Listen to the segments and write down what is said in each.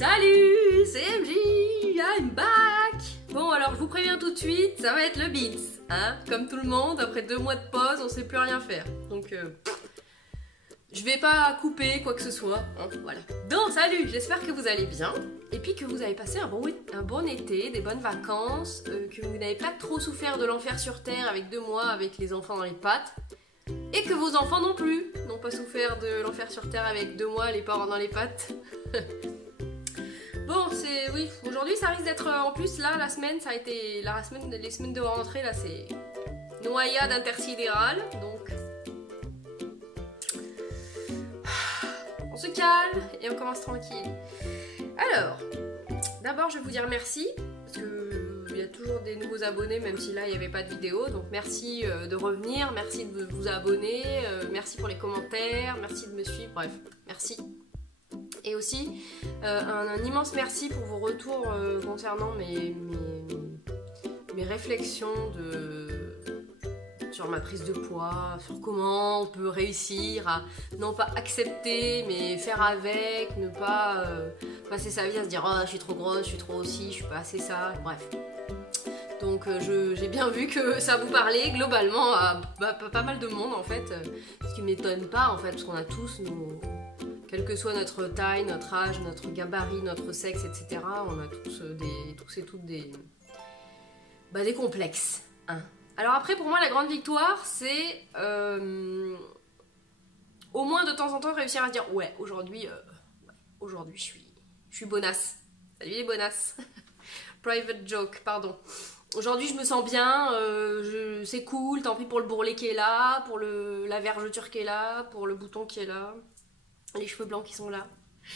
Salut, c'est MJ, I'm back. Bon alors je vous préviens tout de suite, ça va être le beats, hein. Comme tout le monde, après 2 mois de pause, on sait plus rien faire. Donc je vais pas couper quoi que ce soit, hein, voilà. Donc salut, j'espère que vous allez bien. Et puis que vous avez passé un bon été, des bonnes vacances, que vous n'avez pas trop souffert de l'enfer sur terre avec 2 mois avec les enfants dans les pattes. Et que vos enfants non plus n'ont pas souffert de l'enfer sur terre avec 2 mois les parents dans les pattes. Bon, oui, aujourd'hui ça risque d'être, en plus là, la semaine, ça a été, les semaines de rentrée là, c'est noyade intersidérale, donc on se calme et on commence tranquille. Alors, d'abord je vais vous dire merci, parce que il y a toujours des nouveaux abonnés, même si là il n'y avait pas de vidéo, donc merci de revenir, merci de vous abonner, merci pour les commentaires, merci de me suivre, bref, merci. Et aussi un immense merci pour vos retours concernant mes réflexions sur ma prise de poids, sur comment on peut réussir à non pas accepter mais faire avec, ne pas passer sa vie à se dire oh je suis trop grosse, je suis trop aussi, je suis pas assez ça, bref. Donc j'ai bien vu que ça vous parlait globalement à pas mal de monde en fait, ce qui m'étonne pas en fait, parce qu'on a tous quelle que soit notre taille, notre âge, notre gabarit, notre sexe, etc., on a tous et toutes des complexes. Hein. Alors après, pour moi, la grande victoire, c'est au moins de temps en temps réussir à se dire ouais, aujourd'hui, je suis bonasse. Salut les bonasses. Private joke, pardon. Aujourd'hui, je me sens bien, c'est cool, tant pis pour le bourrelet qui est là, pour la vergeture qui est là, pour le bouton qui est là. Les cheveux blancs qui sont là.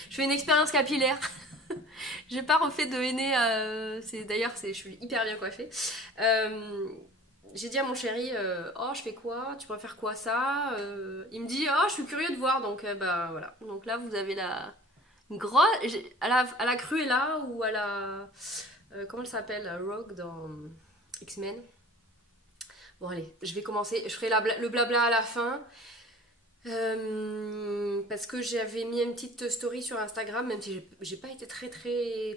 Je fais une expérience capillaire. J'ai pas refait de henné. D'ailleurs, je suis hyper bien coiffée. J'ai dit à mon chéri, oh, je fais quoi? Tu préfères quoi ça? Il me dit, oh, je suis curieux de voir. Donc, bah voilà. Donc là, vous avez à la Cruella ou à la. Comment elle s'appelle? Rogue dans X-Men. Bon, allez, je vais commencer. Je ferai le blabla à la fin. Parce que j'avais mis une petite story sur Instagram, même si j'ai pas été très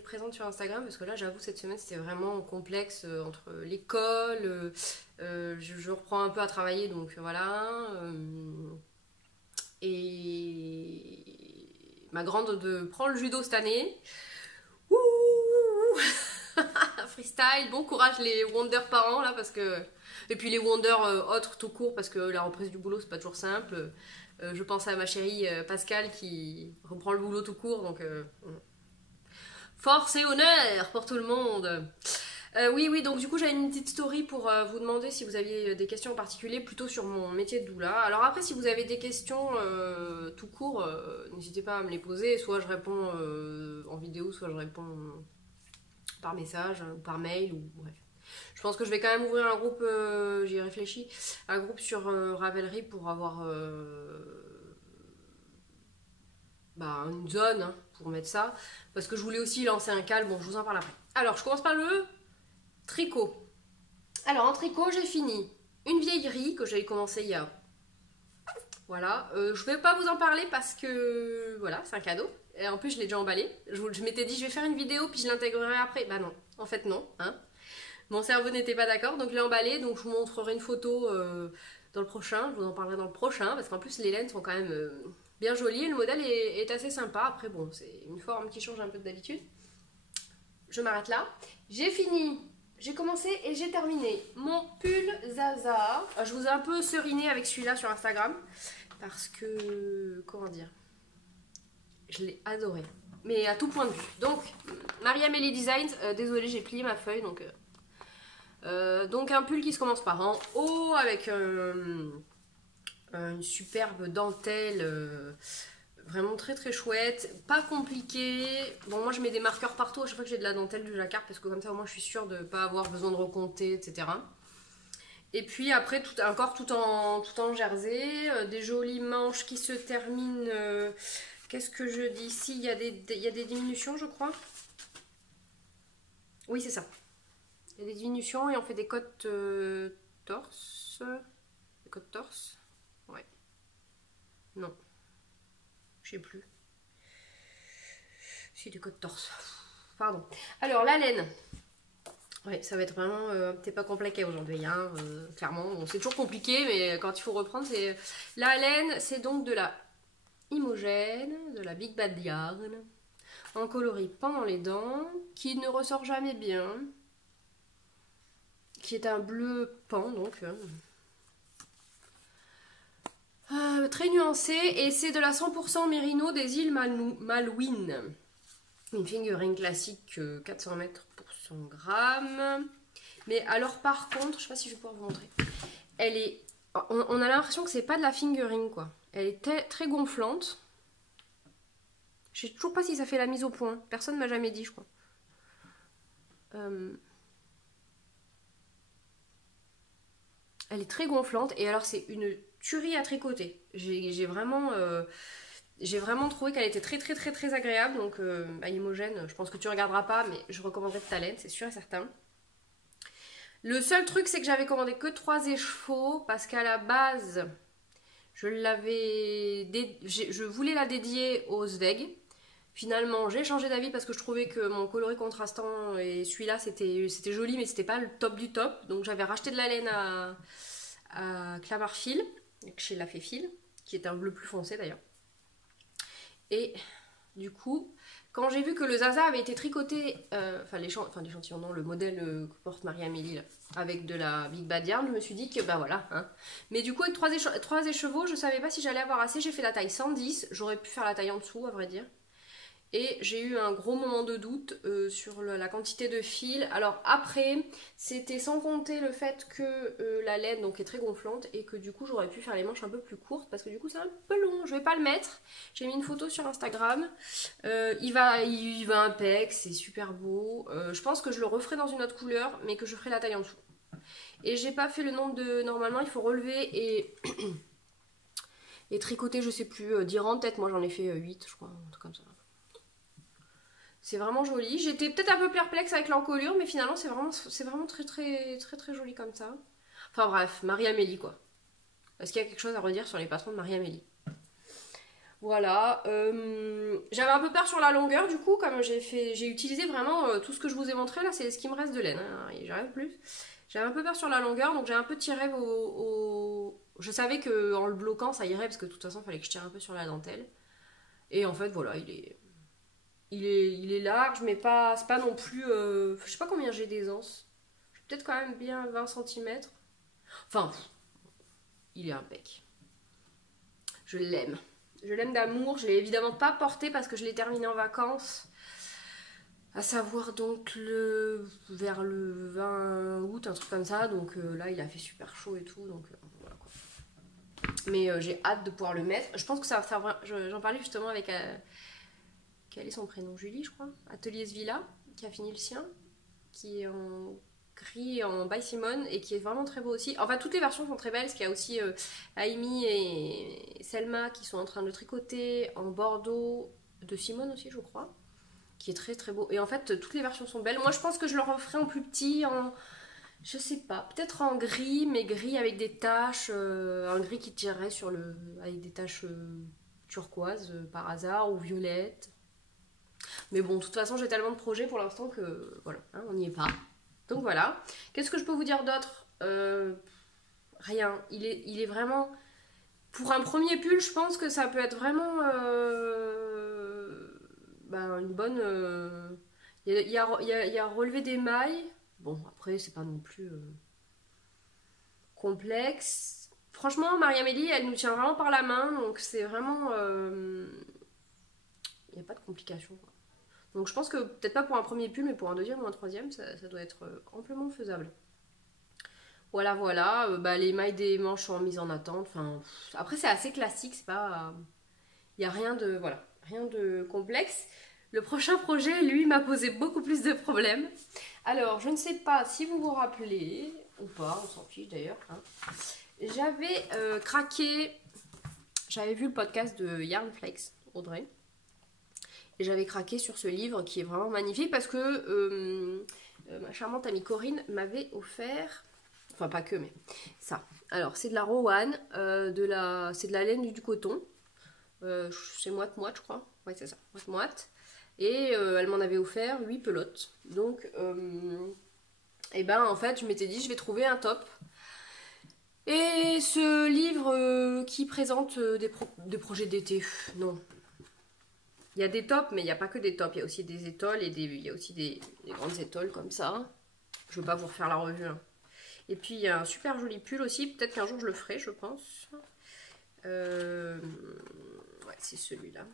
présente sur Instagram, parce que là j'avoue cette semaine c'était vraiment complexe entre l'école, je reprends un peu à travailler donc voilà, et ma grande prend le judo cette année. Ouh freestyle, bon courage les Wonder parents là parce que. Et puis les Wonder autres tout court parce que la reprise du boulot c'est pas toujours simple. Je pense à ma chérie Pascal qui reprend le boulot tout court donc force et honneur pour tout le monde. Oui donc du coup j'avais une petite story pour vous demander si vous aviez des questions en particulier plutôt sur mon métier de doula. Alors après si vous avez des questions tout court n'hésitez pas à me les poser, soit je réponds en vidéo soit je réponds par message ou par mail ou bref. Je pense que je vais quand même ouvrir un groupe, j'y ai réfléchi, un groupe sur Ravelry pour avoir une zone hein, pour mettre ça. Parce que je voulais aussi lancer un cal, bon je vous en parle après. Alors je commence par le tricot. Alors en tricot j'ai fini une vieillerie que j'avais commencé il y a... Voilà, je vais pas vous en parler parce que voilà, c'est un cadeau. Et en plus je l'ai déjà emballé. Je m'étais dit je vais faire une vidéo puis je l'intégrerai après. Bah non, en fait non, hein. Mon cerveau n'était pas d'accord, donc je l'ai emballé, donc je vous montrerai une photo dans le prochain, je vous en parlerai dans le prochain, parce qu'en plus les laines sont quand même bien jolies, le modèle est assez sympa, après bon, c'est une forme qui change un peu d'habitude. Je m'arrête là. J'ai fini, j'ai commencé et j'ai terminé mon pull Zaza. Je vous ai un peu seriné avec celui-là sur Instagram, parce que, comment dire, je l'ai adoré, mais à tout point de vue. Donc, Marie-Amélie Designs, désolée j'ai plié ma feuille, donc un pull qui se commence par en haut avec une superbe dentelle vraiment très chouette, pas compliqué. Bon moi je mets des marqueurs partout à chaque fois que j'ai de la dentelle du jacquard parce que comme ça au moins je suis sûre de ne pas avoir besoin de recompter etc. Et puis après encore tout en jersey, des jolies manches qui se terminent, qu'est-ce que je dis ici, il y a des diminutions je crois. Oui c'est ça. Il y a des diminutions et on fait des côtes torse. Des côtes torse. Ouais. Non. Je sais plus. Si, du code torse. Pardon. Alors, la laine. Oui, ça va être vraiment t'es pas compliqué aujourd'hui, hein, clairement. Bon, c'est toujours compliqué, mais quand il faut reprendre, c'est... La laine, c'est donc de la Imogène, de la Big Bad Yarn, en coloris pendant les dents, qui ne ressort jamais bien, qui est un bleu pan, donc... très nuancé, et c'est de la 100% Mérino des îles Malouines. Une fingering classique 400 mètres pour 100 grammes. Mais alors par contre, je sais pas si je vais pouvoir vous montrer. Elle est, on a l'impression que c'est pas de la fingering quoi. Elle est très gonflante. Je sais toujours pas si ça fait la mise au point. Personne m'a jamais dit, je crois. Elle est très gonflante et alors c'est une tuerie à tricoter. J'ai vraiment trouvé qu'elle était très agréable. Donc à Imogène, je pense que tu regarderas pas, mais je recommanderais de ta laine, c'est sûr et certain. Le seul truc, c'est que j'avais commandé que 3 écheveaux parce qu'à la base, je voulais la dédier aux Zweig. Finalement, j'ai changé d'avis parce que je trouvais que mon coloris contrastant et celui-là, c'était joli, mais c'était pas le top du top. Donc j'avais racheté de la laine à Clamarfil, chez La Féfil, qui est un bleu plus foncé d'ailleurs. Et du coup, quand j'ai vu que le Zaza avait été tricoté, l'échantillon, non, le modèle que porte Marie-Amélie, avec de la Big Bad Yarn, je me suis dit que bah voilà. Hein. Mais du coup, avec 3 écheveaux, je savais pas si j'allais avoir assez. J'ai fait la taille 110, j'aurais pu faire la taille en dessous, à vrai dire. Et j'ai eu un gros moment de doute sur la quantité de fil. Alors après, c'était sans compter le fait que la laine donc, est très gonflante et que du coup j'aurais pu faire les manches un peu plus courtes parce que du coup c'est un peu long. Je vais pas le mettre. J'ai mis une photo sur Instagram. Il va impec, c'est super beau. Je pense que je le referai dans une autre couleur mais que je ferai la taille en dessous. Et j'ai pas fait le nombre de... Normalement il faut relever et... et tricoter, je sais plus, 10 rangs peut-être. Moi j'en ai fait 8 je crois, un truc comme ça. C'est vraiment joli. J'étais peut-être un peu perplexe avec l'encolure, mais finalement c'est vraiment très joli comme ça. Enfin bref, Marie-Amélie quoi. Est-ce qu'il y a quelque chose à redire sur les patrons de Marie-Amélie? Voilà. J'avais un peu peur sur la longueur du coup, comme j'ai utilisé vraiment tout ce que je vous ai montré là, c'est ce qui me reste de laine. Hein, et j'ai rien de plus. J'avais un peu peur sur la longueur, donc j'ai un peu tiré Je savais qu'en le bloquant ça irait, parce que de toute façon il fallait que je tire un peu sur la dentelle. Et en fait voilà, il est large, mais c'est pas non plus... je sais pas combien j'ai d'aisance. J'ai peut-être quand même bien 20 cm. Enfin, il est impec. Je l'aime. Je l'aime d'amour. Je l'ai évidemment pas porté parce que je l'ai terminé en vacances. À savoir donc vers le 20 août, un truc comme ça. Donc là, il a fait super chaud et tout. Donc voilà quoi. Mais j'ai hâte de pouvoir le mettre. Je pense que ça va faire... J'en parlais justement avec... quel est son prénom? Julie, je crois. Atelier Svilla, qui a fini le sien, qui est en gris et en by Simone et qui est vraiment très beau aussi. Enfin, toutes les versions sont très belles, parce qu'il y a aussi Amy et Selma qui sont en train de tricoter en bordeaux de Simone aussi, je crois, qui est très beau. Et en fait, toutes les versions sont belles. Moi, je pense que je leur referai en plus petit, je sais pas, peut-être en gris, mais gris avec des taches, un gris qui tirerait avec des taches turquoise par hasard, ou violette. Mais bon, de toute façon, j'ai tellement de projets pour l'instant que voilà, hein, on n'y est pas. Donc voilà. Qu'est-ce que je peux vous dire d'autre? Rien. Il est vraiment... Pour un premier pull, je pense que ça peut être vraiment une bonne... Il y a relevé des mailles. Bon, après, c'est pas non plus complexe. Franchement, Marie-Amélie, elle nous tient vraiment par la main. Donc c'est vraiment... Il n'y a pas de complications, quoi. Donc je pense que peut-être pas pour un premier pull, mais pour un deuxième ou un troisième, ça doit être amplement faisable. Voilà. Les mailles des manches sont mises en attente. Enfin, après c'est assez classique, c'est pas... Il n'y a rien de complexe. Le prochain projet, lui, m'a posé beaucoup plus de problèmes. Alors, je ne sais pas si vous vous rappelez, ou pas, on s'en fiche d'ailleurs. Hein. J'avais craqué... J'avais vu le podcast de Yarnflex, Audrey. Et j'avais craqué sur ce livre qui est vraiment magnifique parce que ma charmante amie Corinne m'avait offert, enfin pas que, mais ça. Alors c'est de la Rowan, c'est de la laine du coton, c'est moite-moite je crois, ouais c'est ça, moite-moite. Et elle m'en avait offert 8 pelotes. Donc, et ben en fait, je m'étais dit, je vais trouver un top. Et ce livre qui présente des projets d'été, non. Il y a des tops, mais il n'y a pas que des tops. Il y a aussi des étoiles et il y a aussi des grandes étoiles comme ça. Je ne veux pas vous refaire la revue. Hein. Et puis, il y a un super joli pull aussi. Peut-être qu'un jour, je le ferai, je pense. Ouais, c'est celui-là.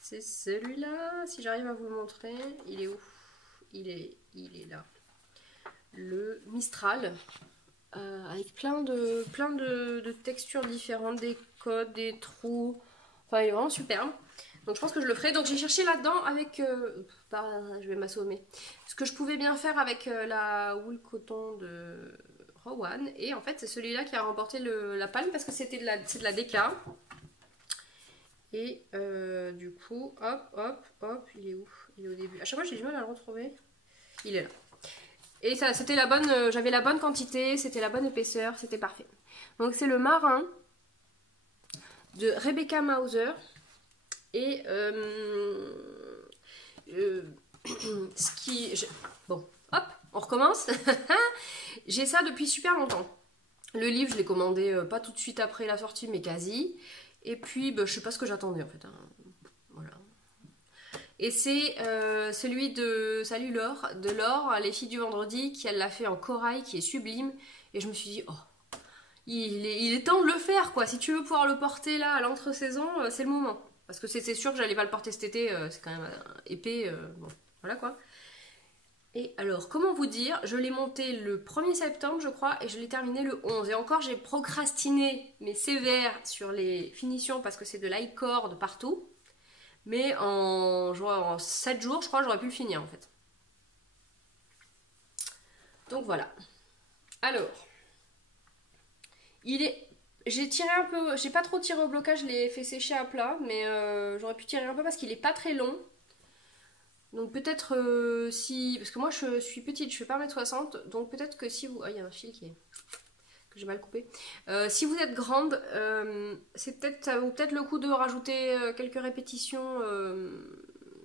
C'est celui-là. Si j'arrive à vous le montrer. Il est où? Il est là. Le Mistral. Avec plein de textures différentes, des codes, des trous. Enfin, il est vraiment superbe. Donc je pense que je le ferai. Donc j'ai cherché là-dedans avec... je vais m'assommer. Ce que je pouvais bien faire avec la wool coton de Rowan. Et en fait, c'est celui-là qui a remporté la palme parce que c'est de la déca. Et du coup, hop, il est où? Il est au début. À chaque fois, j'ai du mal à le retrouver. Il est là. Et ça, c'était la bonne, j'avais la bonne quantité, c'était la bonne épaisseur, c'était parfait. Donc c'est le marin de Rebecca Mauser. Et bon, hop, on recommence. J'ai ça depuis super longtemps. Le livre, je l'ai commandé pas tout de suite après la sortie, mais quasi. Et puis, je sais pas ce que j'attendais en fait. Hein. Voilà. Et c'est celui de Salut Laure, de Laure, Les filles du vendredi, qui elle l'a fait en corail, qui est sublime. Et je me suis dit, oh, il est temps de le faire, quoi. Si tu veux pouvoir le porter là à l'entre-saison, c'est le moment. Parce que c'était sûr que j'allais pas le porter cet été, c'est quand même épais. Bon, voilà quoi. Et alors, comment vous dire, je l'ai monté le 1er septembre, je crois, et je l'ai terminé le 11. Et encore, j'ai procrastiné, mais sévère, sur les finitions parce que c'est de l'high cord partout. Mais en 7 jours, je crois, j'aurais pu le finir en fait. Donc voilà. Alors, j'ai tiré un peu, j'ai pas trop tiré au blocage, je l'ai fait sécher à plat, mais j'aurais pu tirer un peu parce qu'il est pas très long. Donc peut-être si... Parce que moi je suis petite, je fais pas 1m60, donc peut-être que si vous... Ah, il y a un fil que j'ai mal coupé. Si vous êtes grande, ça vaut peut-être le coup de rajouter quelques répétitions,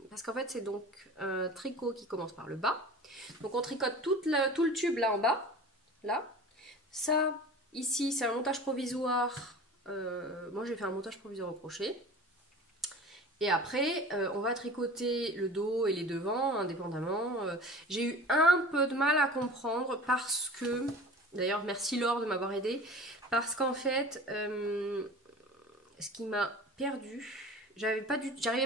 parce qu'en fait c'est donc un tricot qui commence par le bas. Donc on tricote tout le tube là en bas, là. Ça, ici, c'est un montage provisoire. Moi j'ai fait un montage provisoire au crochet. Et après, on va tricoter le dos et les devants indépendamment. J'ai eu un peu de mal à comprendre parce que... D'ailleurs, merci Laure de m'avoir aidée. Parce qu'en fait, ce qui m'a perdu, j'arrivais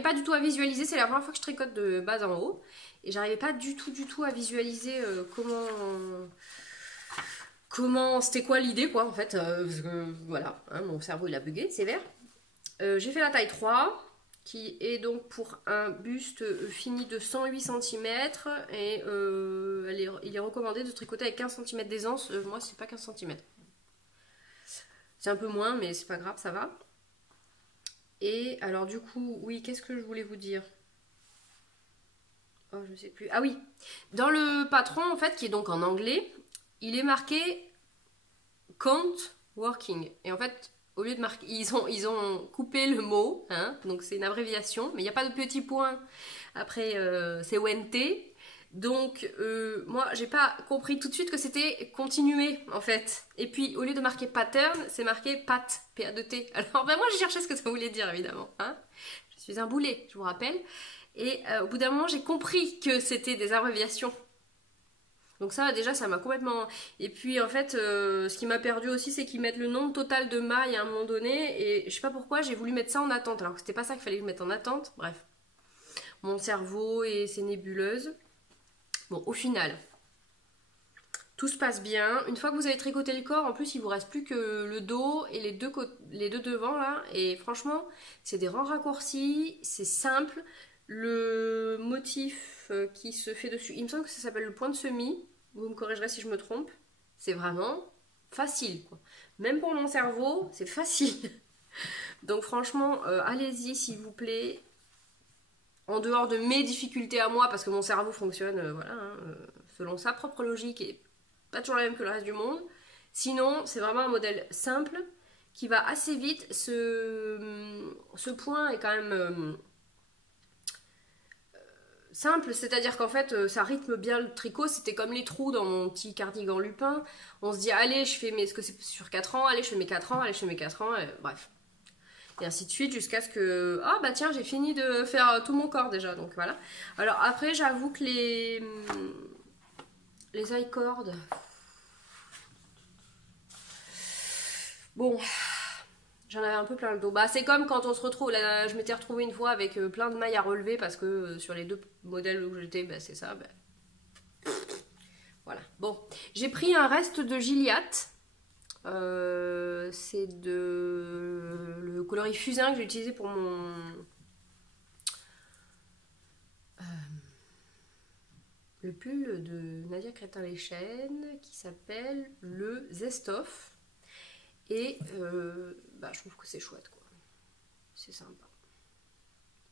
pas du tout à visualiser. C'est la première fois que je tricote de bas en haut. Et j'arrivais pas du tout à visualiser comment c'était quoi l'idée, quoi, en fait. Parce que, voilà, hein, mon cerveau il a bugué, sévère. J'ai fait la taille 3. Qui est donc pour un buste fini de 108 cm et il est recommandé de tricoter avec 15 cm d'aisance. Moi, c'est pas 15 cm. C'est un peu moins, mais c'est pas grave, ça va. Et alors, du coup, oui, qu'est-ce que je voulais vous dire? Oh, je sais plus. Ah oui, dans le patron, en fait, qui est donc en anglais, il est marqué Count Working. Et en fait, au lieu de marquer, ils ont coupé le mot, hein, donc c'est une abréviation, mais il n'y a pas de petit point. Après, c'est WNT. Donc, moi, j'ai pas compris tout de suite que c'était continuer, en fait. Et puis, au lieu de marquer pattern, c'est marqué pat, P-A-T. Alors, ben, moi, j'ai cherché ce que ça voulait dire, évidemment. Hein. Je suis un boulet, je vous rappelle. Et au bout d'un moment, j'ai compris que c'était des abréviations. Donc ça, déjà, ça m'a complètement... Et puis, en fait, ce qui m'a perdu aussi, c'est qu'ils mettent le nombre total de mailles à un moment donné. Et je sais pas pourquoi, j'ai voulu mettre ça en attente. Alors que c'était pas ça qu'il fallait que je mette en attente. Bref. Mon cerveau et ses nébuleuses. Bon, au final, tout se passe bien. Une fois que vous avez tricoté le corps, en plus, il vous reste plus que le dos et les deux devants, là. Et franchement, c'est des rangs raccourcis. C'est simple. Le motif qui se fait dessus, il me semble que ça s'appelle le point de semis, vous me corrigerez si je me trompe, c'est vraiment facile, quoi. Même pour mon cerveau, c'est facile. Donc franchement, allez-y s'il vous plaît, en dehors de mes difficultés à moi, parce que mon cerveau fonctionne voilà, hein, selon sa propre logique et pas toujours la même que le reste du monde. Sinon, c'est vraiment un modèle simple qui va assez vite. Ce point est quand même... simple, c'est-à-dire qu'en fait ça rythme bien le tricot, c'était comme les trous dans mon petit cardigan Lupin. On se dit allez je fais mes, est-ce que c'est sur 4 ans, allez je fais mes 4 ans, allez je fais mes 4 ans, bref. Et ainsi de suite jusqu'à ce que, ah bah tiens j'ai fini de faire tout mon corps déjà, donc voilà. Alors après j'avoue que les high cords, bon, j'en avais un peu plein le dos. Bah c'est comme quand on se retrouve, là je m'étais retrouvée une fois avec plein de mailles à relever parce que sur les 2 modèles où j'étais, bah c'est ça, bah. Voilà. Bon, j'ai pris un reste de Gilliatt. C'est le coloris fusain que j'ai utilisé pour mon le pull de Nadia Crétin-Léchène qui s'appelle le Zestoff. Et bah, je trouve que c'est chouette quoi. C'est sympa.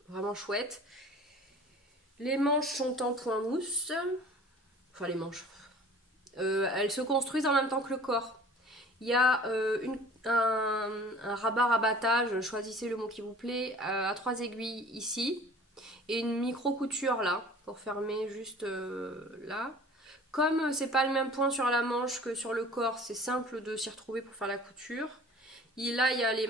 Vraiment chouette. Les manches sont en point mousse. Enfin les manches. Elles se construisent en même temps que le corps. Il y a un rabat-rabattage, choisissez le mot qui vous plaît, à 3 aiguilles ici. Et une micro-couture là, pour fermer juste là. Comme c'est pas le même point sur la manche que sur le corps, c'est simple de s'y retrouver pour faire la couture. Et là, il y a les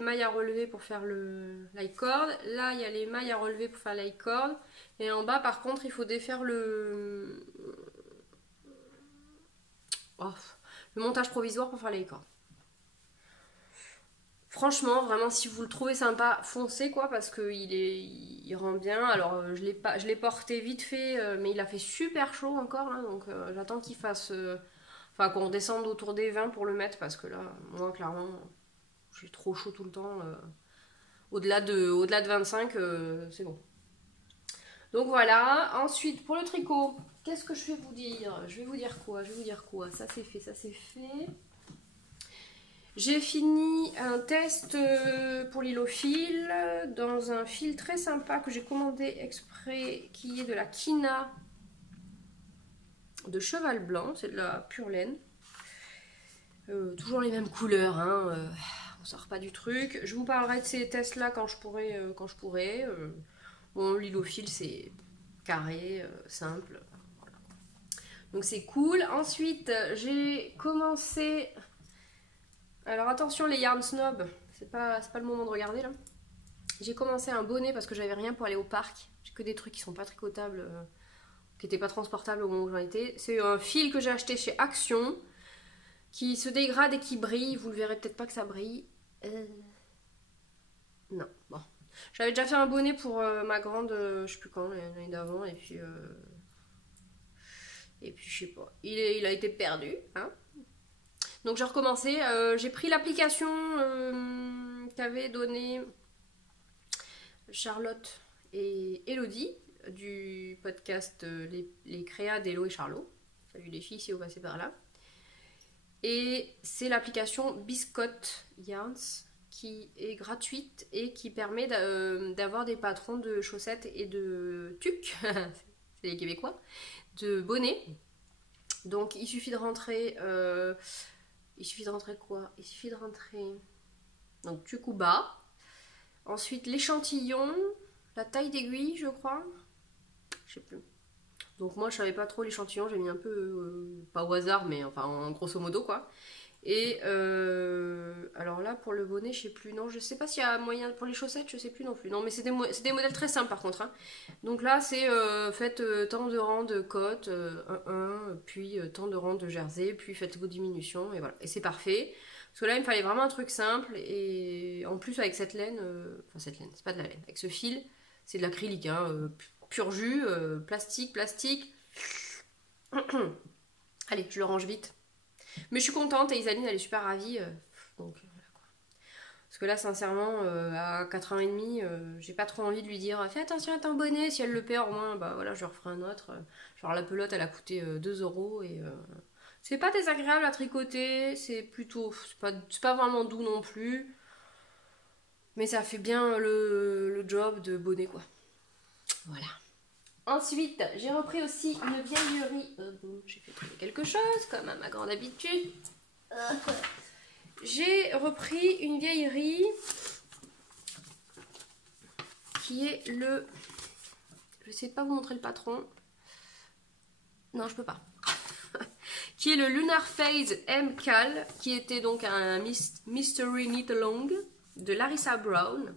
mailles à relever pour faire l'high cord. Là, il y a les mailles à relever pour faire l'high cord. Et en bas, par contre, il faut défaire le montage provisoire pour faire l'high cord. Franchement, vraiment, si vous le trouvez sympa, foncez quoi, parce qu'il rend bien. Alors, je l'ai porté vite fait, mais il a fait super chaud encore, là, donc j'attends qu'il fasse... Enfin, qu'on descende autour des 20 pour le mettre, parce que là, moi, clairement, j'ai trop chaud tout le temps. Au-delà de 25, c'est bon. Donc voilà. Ensuite, pour le tricot, qu'est-ce que je vais vous dire? Je vais vous dire quoi? Ça, c'est fait, ça, c'est fait. J'ai fini un test pour l'Hylofil dans un fil très sympa que j'ai commandé exprès, qui est de la Kina de cheval blanc, c'est de la pure laine. Toujours les mêmes couleurs, hein, on sort pas du truc. Je vous parlerai de ces tests là quand je pourrai. Bon, l'Hylofil c'est carré, simple. Voilà. Donc c'est cool. Ensuite j'ai commencé... Alors attention les yarn snob, c'est pas le moment de regarder là. J'ai commencé un bonnet parce que j'avais rien pour aller au parc. J'ai que des trucs qui sont pas tricotables, qui n'étaient pas transportables au moment où j'en étais. C'est un fil que j'ai acheté chez Action, qui se dégrade et qui brille. Vous le verrez peut-être pas que ça brille. Non, bon. J'avais déjà fait un bonnet pour ma grande, je sais plus quand, l'année d'avant, et puis je sais pas. Il a été perdu, hein. Donc j'ai recommencé, j'ai pris l'application qu'avaient donné Charlotte et Elodie du podcast les créas d'Elo et Charlot. Salut les filles si vous passez par là. Et c'est l'application Biscotte Yarns qui est gratuite et qui permet d'avoir des patrons de chaussettes et de tucs, c'est les Québécois, de bonnets. Donc il suffit de rentrer... il suffit de rentrer quoi? Il suffit de rentrer donc Tukuba. Ensuite l'échantillon, la taille d'aiguille je crois. Je sais plus. Donc moi je savais pas trop l'échantillon, j'ai mis un peu, pas au hasard mais enfin en grosso modo quoi. Et alors là pour le bonnet je sais plus, non je sais pas s'il y a moyen pour les chaussettes, je sais plus non plus. Non mais c'est des modèles très simples par contre, hein. Donc là c'est faites tant de rangs de côte, 1, puis tant de rangs de jersey, puis faites vos diminutions et voilà. Et c'est parfait. Parce que là il me fallait vraiment un truc simple et en plus avec cette laine, enfin cette laine, c'est pas de la laine, avec ce fil, c'est de l'acrylique, hein, pur jus, plastique. Allez, je le range vite. Mais je suis contente et Isaline elle est super ravie. Donc voilà quoi. Parce que là sincèrement à 4 ans et demi, j'ai pas trop envie de lui dire fais attention à ton bonnet, si elle le perd au moins bah voilà je referai un autre. Genre la pelote elle a coûté 2 € et c'est pas désagréable à tricoter, c'est plutôt c'est pas vraiment doux non plus. Mais ça fait bien le job de bonnet quoi. Voilà. Ensuite, j'ai repris aussi une vieillerie. J'ai fait trouver quelque chose, comme à ma grande habitude. J'ai repris une vieillerie qui est le Je vais essayer de pas vous montrer le patron. Non, je peux pas. Qui est le Lunar Phase M Cal, qui était donc un Mystery Knit Along de Larissa Brown,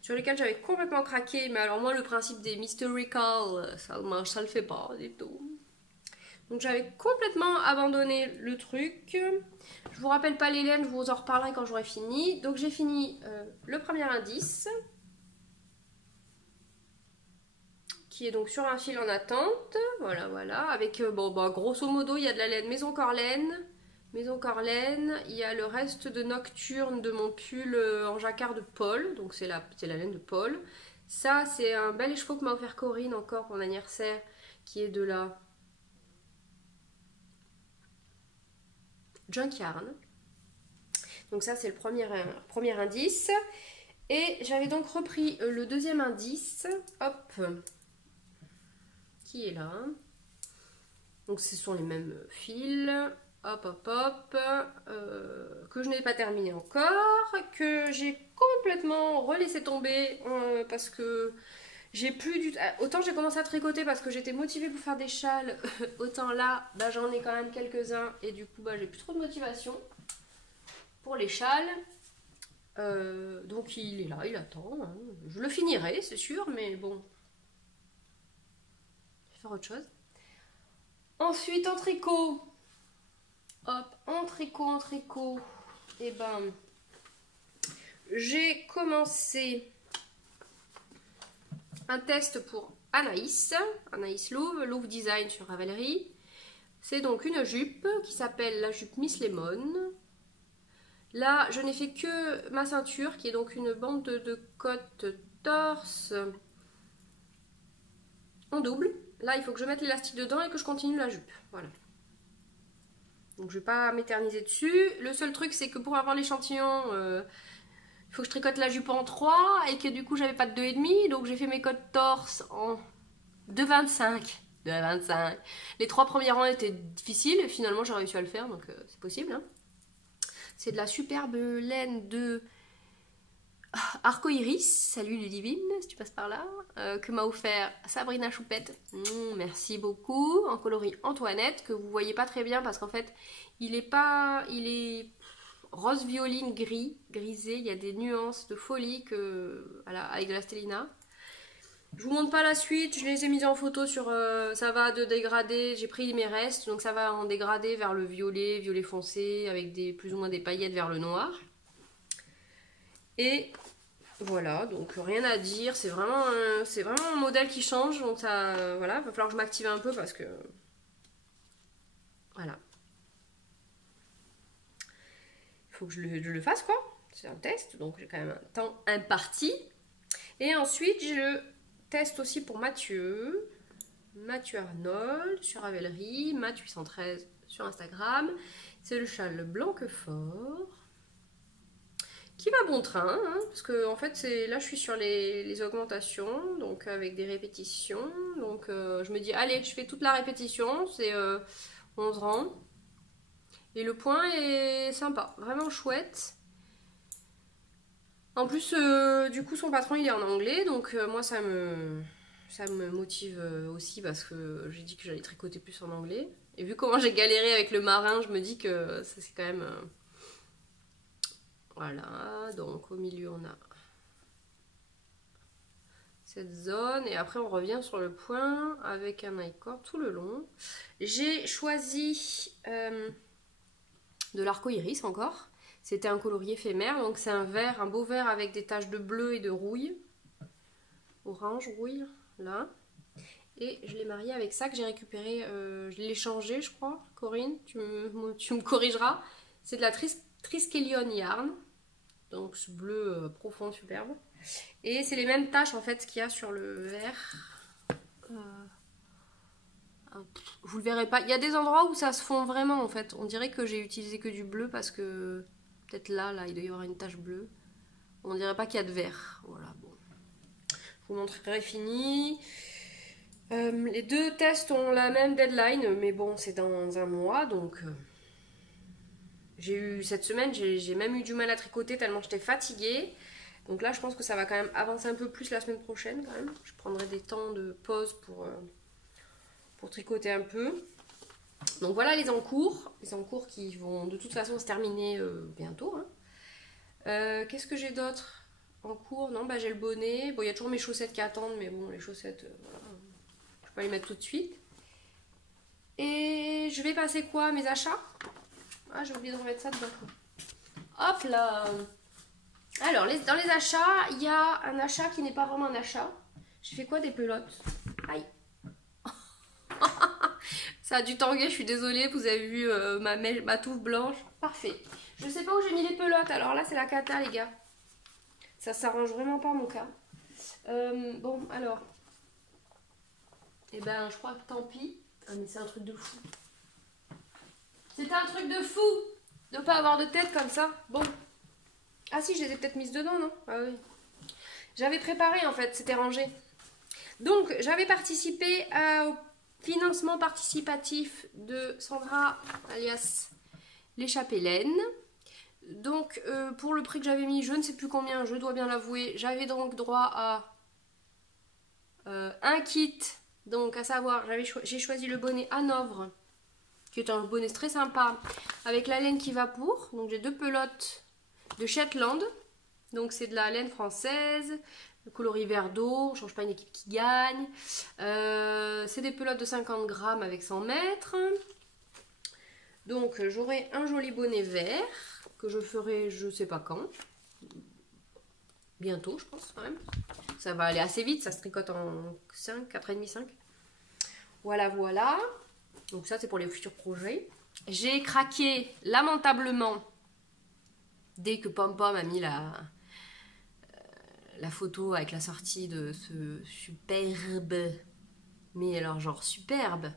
sur lequel j'avais complètement craqué. Mais alors moi, le principe des Mystery Cal, ça le fait pas du tout. Donc j'avais complètement abandonné le truc. Je vous rappelle pas les laines, je vous en reparlerai quand j'aurai fini. Donc j'ai fini le premier indice, qui est donc sur un fil en attente. Voilà, voilà. Avec, bon, bah, grosso modo, il y a de la laine Maison Corlaine. Maison Corlaine. Il y a le reste de Nocturne de mon pull en jacquard de Paul. Donc c'est la laine de Paul. Ça, c'est un bel écheveau que m'a offert Corinne encore pour mon anniversaire, qui est de la Junk Yarn. Donc ça, c'est le premier indice. Et j'avais donc repris le deuxième indice. Hop. Qui est là. Donc ce sont les mêmes fils. Hop, hop, hop. Que je n'ai pas terminé encore. Que j'ai complètement relaissé tomber. Parce que j'ai plus du... Autant j'ai commencé à tricoter parce que j'étais motivée pour faire des châles. Autant là, bah, j'en ai quand même quelques-uns. Et du coup, bah, j'ai plus trop de motivation pour les châles. Donc il est là, il attend. Hein. Je le finirai, c'est sûr, mais bon. Je vais faire autre chose. Ensuite, en tricot. Hop, en tricot. Et ben, j'ai commencé un test pour Anaïs Louvre Design sur Ravelry. C'est donc une jupe qui s'appelle la jupe Miss Lemon. Là, je n'ai fait que ma ceinture, qui est donc une bande de côte torse en double. Là, il faut que je mette l'élastique dedans et que je continue la jupe. Voilà. Donc, je ne vais pas m'éterniser dessus. Le seul truc, c'est que pour avoir l'échantillon, il faut que je tricote la jupe en 3 et que du coup, j'avais pas de 2,5. Donc, j'ai fait mes côtes torse en 2,25. 2,25. Les 3 premiers rangs étaient difficiles et finalement, j'ai réussi à le faire. Donc, c'est possible. Hein. C'est de la superbe laine de Arcoiris, salut Ludivine, si tu passes par là, que m'a offert Sabrina Choupette. Merci beaucoup. En coloris Antoinette, que vous voyez pas très bien parce qu'en fait, il est rose violine grisé. Il y a des nuances de folie avec de la Stellina. Je vous montre pas la suite, je les ai mises en photo sur... ça va de dégradé, j'ai pris mes restes, donc ça va en dégradé vers le violet foncé, avec plus ou moins des paillettes vers le noir. Et voilà, donc rien à dire, c'est vraiment un modèle qui change, donc ça, voilà, il va falloir que je m'active un peu parce que... Voilà. Il faut que je le fasse, quoi. C'est un test, donc j'ai quand même un temps imparti. Et ensuite, je teste aussi pour Mathieu Arnold sur Ravelry, Matt813 sur Instagram. C'est le châle Blanquefort qui va bon train, hein, parce que en fait là je suis sur les augmentations, donc avec des répétitions. Donc je me dis allez, je fais toute la répétition, c'est 11 rangs. Et le point est sympa, vraiment chouette. En plus, du coup, son patron, il est en anglais, donc moi, ça me motive aussi parce que j'ai dit que j'allais tricoter plus en anglais. Et vu comment j'ai galéré avec le marin, je me dis que ça, c'est quand même... Voilà, donc au milieu, on a cette zone. Et après, on revient sur le point avec un I-cord tout le long. J'ai choisi de l'arcoiris encore. C'était un coloris éphémère, donc c'est un vert, un beau vert avec des taches de bleu et de rouille. Orange, rouille, là. Et je l'ai marié avec ça que j'ai récupéré, je l'ai changé je crois, Corinne, tu me corrigeras. C'est de la Triskelion Yarn, donc ce bleu profond, superbe. Et c'est les mêmes taches en fait qu'il y a sur le vert. Vous le verrez pas, il y a des endroits où ça se fond vraiment en fait. On dirait que j'ai utilisé que du bleu parce que... Peut-être là, il doit y avoir une tache bleue. On dirait pas qu'il y a de vert. Voilà, bon. Je vous montrerai fini. Les deux tests ont la même deadline, mais bon, c'est dans un mois, donc... J'ai eu cette semaine, j'ai même eu du mal à tricoter tellement j'étais fatiguée. Donc là, je pense que ça va quand même avancer un peu plus la semaine prochaine quand même. Je prendrai des temps de pause pour tricoter un peu. Donc voilà les encours qui vont de toute façon se terminer bientôt. Hein. Qu'est-ce que j'ai d'autre en cours? Non, bah j'ai le bonnet. Bon, il y a toujours mes chaussettes qui attendent, mais bon, les chaussettes, voilà, je peux pas les mettre tout de suite. Et je vais passer quoi? Mes achats? Ah, j'ai oublié de remettre ça dedans. Hop là! Alors, dans les achats, il y a un achat qui n'est pas vraiment un achat. J'ai fait quoi? Des pelotes. Aïe! Ça a dû tanguer, je suis désolée, vous avez vu ma touffe blanche. Parfait. Je sais pas où j'ai mis les pelotes, alors là c'est la cata les gars. Ça s'arrange vraiment pas mon cas. Bon, alors. Eh ben, je crois que tant pis. Ah mais c'est un truc de fou. C'était un truc de fou de pas avoir de tête comme ça. Bon. Ah si, je les ai peut-être mises dedans, non? Ah oui. J'avais préparé en fait, c'était rangé. Donc, j'avais participé au financement participatif de Sandra, alias l'échappée laine. Donc, pour le prix que j'avais mis, je ne sais plus combien, je dois bien l'avouer, j'avais donc droit à un kit. Donc, à savoir, j'ai choisi le bonnet Hanovre, qui est un bonnet très sympa, avec la laine qui va pour. Donc, j'ai 2 pelotes de Shetland. Donc, c'est de la laine française, le coloris vert d'eau, on ne change pas une équipe qui gagne. C'est des pelotes de 50 grammes avec 100 mètres. Donc, j'aurai un joli bonnet vert, que je ferai je sais pas quand. Bientôt, je pense, quand même. Ça va aller assez vite, ça se tricote en 5, 4,5, 5. Voilà, voilà. Donc ça, c'est pour les futurs projets. J'ai craqué lamentablement dès que Pom Pom a mis la photo avec la sortie de ce superbe, mais alors genre superbe,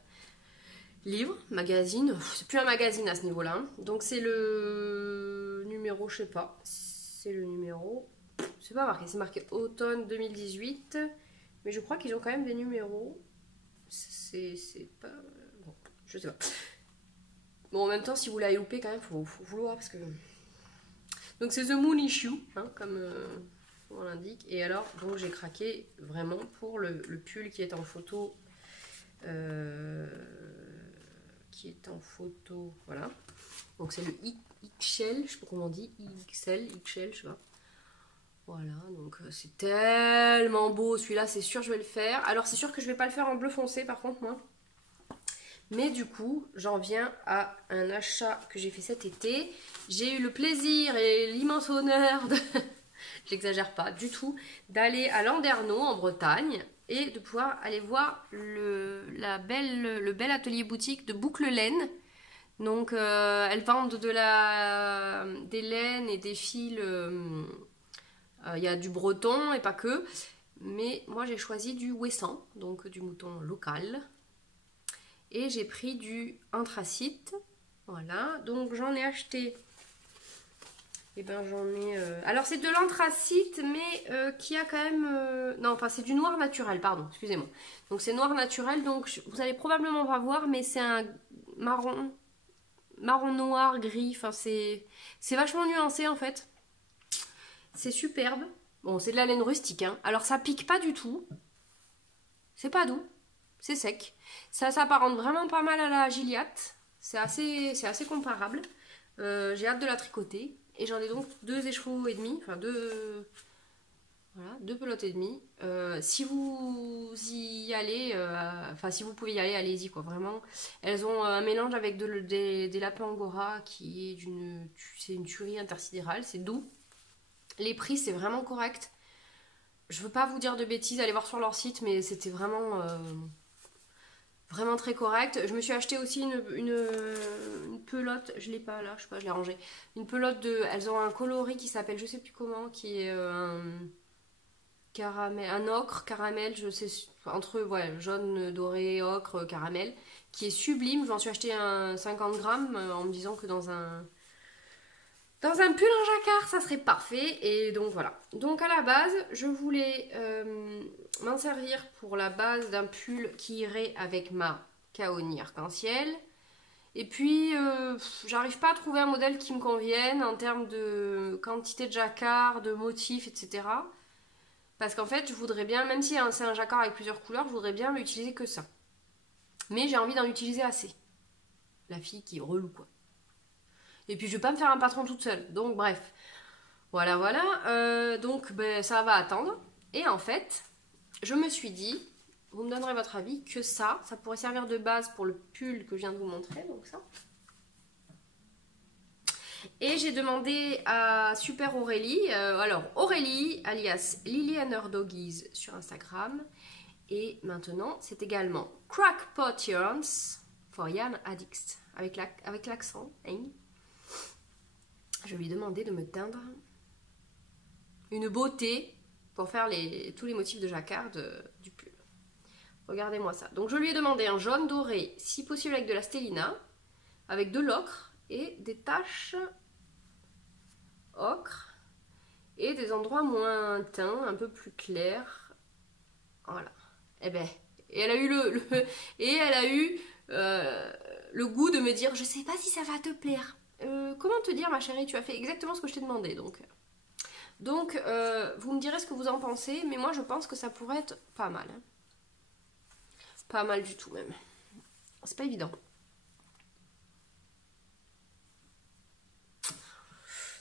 livre, magazine. C'est plus un magazine à ce niveau-là. Hein. Donc c'est le numéro, je sais pas. C'est le numéro... C'est pas marqué, c'est marqué automne 2018. Mais je crois qu'ils ont quand même des numéros. C'est pas... Bon, je sais pas. Bon, en même temps, si vous l'avez loupé, quand même, faut vouloir parce que... Donc c'est The Moon Issue, hein, comme on l'indique. Et alors, donc j'ai craqué vraiment pour le pull qui est en photo. Voilà. Donc c'est le XL, je sais pas comment on dit, XL, je sais pas. Voilà, donc c'est tellement beau, celui-là c'est sûr je vais le faire. Alors c'est sûr que je vais pas le faire en bleu foncé par contre moi. Mais du coup, j'en viens à un achat que j'ai fait cet été. J'ai eu le plaisir et l'immense honneur de, j'exagère pas du tout, d'aller à Landerneau en Bretagne et de pouvoir aller voir le bel atelier boutique de Boucle Laine. Donc elles vendent des laines et des fils, il y a du breton et pas que, mais moi j'ai choisi du Ouessant, donc du mouton local. Et j'ai pris du anthracite, voilà, donc j'en ai acheté, et ben j'en ai, alors c'est de l'anthracite mais qui a quand même, non enfin c'est du noir naturel, pardon, excusez-moi, donc c'est noir naturel, donc vous allez probablement pas voir, mais c'est un marron noir, gris, enfin c'est vachement nuancé en fait, c'est superbe, bon c'est de la laine rustique, hein. Alors ça pique pas du tout, c'est pas doux. C'est sec. Ça s'apparente vraiment pas mal à la Gilliatt. C'est assez comparable. J'ai hâte de la tricoter. Et j'en ai donc 2 écheveaux et demi. Enfin, 2 pelotes et demi. Si vous y allez, enfin, si vous pouvez y aller, allez-y, quoi. Vraiment. Elles ont un mélange avec des lapins angora qui est c'est une tuerie intersidérale. C'est doux. Les prix, c'est vraiment correct. Je veux pas vous dire de bêtises, allez voir sur leur site, mais c'était vraiment... Vraiment très correct. Je me suis acheté aussi une pelote, je l'ai pas là, je sais pas, je l'ai rangée. Une pelote elles ont un coloris qui s'appelle, je sais plus comment, qui est un caramel, un ocre, caramel, je sais, entre ouais, jaune, doré, ocre, caramel, qui est sublime. Je m'en suis acheté un 50 grammes en me disant que dans un pull en jacquard, ça serait parfait. Et donc voilà. Donc à la base, je voulais m'en servir pour la base d'un pull qui irait avec ma Kaoni arc-en-ciel. Et puis, j'arrive pas à trouver un modèle qui me convienne en termes de quantité de jacquard, de motifs, etc. Parce qu'en fait, je voudrais bien, même si c'est un jacquard avec plusieurs couleurs, je voudrais bien l'utiliser que ça. Mais j'ai envie d'en utiliser assez. La fille qui est relou, quoi. Et puis, je vais pas me faire un patron toute seule. Donc, bref. Voilà, voilà. Donc, ben, ça va attendre. Et en fait, je me suis dit, vous me donnerez votre avis, que ça pourrait servir de base pour le pull que je viens de vous montrer. Donc, ça. Et j'ai demandé à Super Aurélie, alors Aurélie alias Lily and Her Doggies sur Instagram. Et maintenant, c'est également Crackpot Yarns for Yarn Addicts, avec l'accent. Hein. Je lui ai demandé de me teindre une beauté pour faire tous les motifs de jacquard du pull. Regardez-moi ça. Donc je lui ai demandé un jaune doré, si possible avec de la stélina, avec de l'ocre et des taches ocre et des endroits moins teints, un peu plus clairs. Voilà. Et elle a eu le goût de me dire, je sais pas si ça va te plaire. Comment te dire, ma chérie, tu as fait exactement ce que je t'ai demandé, donc vous me direz ce que vous en pensez, mais moi je pense que ça pourrait être pas mal. Hein. Pas mal du tout même. C'est pas évident.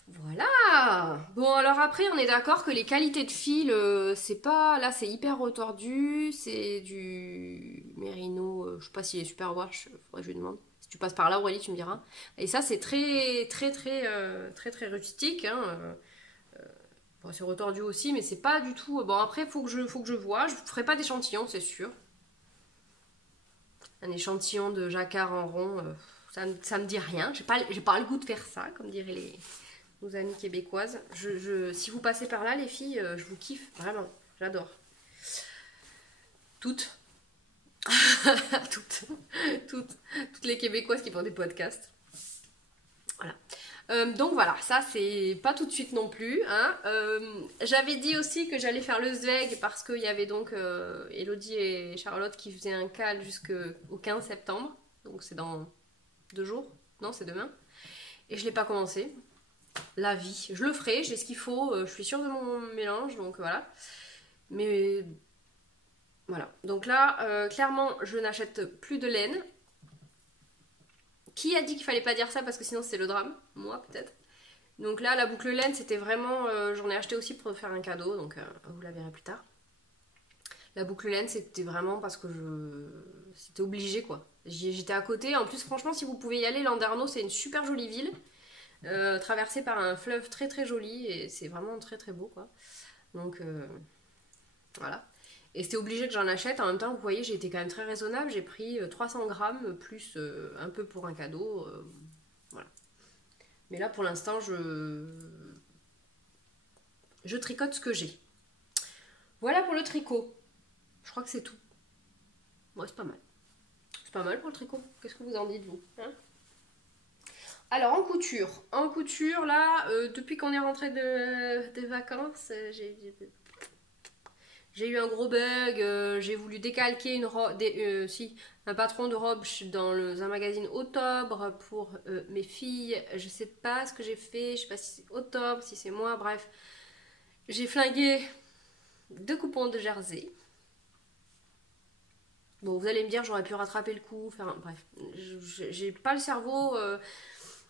Voilà. Bon, alors après, on est d'accord que les qualités de fil, c'est pas... Là, c'est hyper retordu. C'est du mérino. Je sais pas s'il est super wash. Faudrait que je lui demande. Si tu passes par là, Aurélie, tu me diras. Et ça, c'est très rustique. Hein. Bon, c'est retordu aussi, mais c'est pas du tout... Bon, après, faut que je vois. Je ferai pas d'échantillon, c'est sûr. Un échantillon de jacquard en rond, ça me dit rien. J'ai pas le goût de faire ça, comme diraient nos amies québécoises. Si vous passez par là, les filles, je vous kiffe, vraiment, j'adore. Toutes. toutes les québécoises qui font des podcasts. Voilà. Donc voilà, ça c'est pas tout de suite non plus. Hein. J'avais dit aussi que j'allais faire le Zweig parce qu'il y avait donc Elodie et Charlotte qui faisaient un cal jusqu'au 15 septembre. Donc c'est dans 2 jours. Non, c'est demain. Et je l'ai pas commencé. La vie. Je le ferai, j'ai ce qu'il faut. Je suis sûre de mon mélange, donc voilà. Mais voilà. Donc là, clairement, je n'achète plus de laine. Qui a dit qu'il fallait pas dire ça parce que sinon c'est le drame? Moi peut-être. Donc là la boucle laine c'était vraiment... j'en ai acheté aussi pour faire un cadeau, donc vous la verrez plus tard. La boucle laine c'était vraiment parce que c'était obligé quoi. J'étais à côté. En plus franchement si vous pouvez y aller, Landerneau c'est une super jolie ville. Traversée par un fleuve très très joli et c'est vraiment très très beau quoi. Donc voilà. Et c'était obligé que j'en achète. En même temps, vous voyez, j'ai été quand même très raisonnable. J'ai pris 300 grammes plus un peu pour un cadeau. Voilà. Mais là, pour l'instant, je tricote ce que j'ai. Voilà pour le tricot. Je crois que c'est tout. Ouais, c'est pas mal. C'est pas mal pour le tricot. Qu'est-ce que vous en dites, vous hein? Alors, en couture. En couture, là, depuis qu'on est rentré des vacances, j'ai eu un gros bug, j'ai voulu décalquer une robe, un patron de robe dans un magazine Octobre pour mes filles. Je sais pas ce que j'ai fait, je sais pas si c'est Octobre, si c'est moi, bref. J'ai flingué 2 coupons de jersey. Bon, vous allez me dire, j'aurais pu rattraper le coup, bref. J'ai pas le cerveau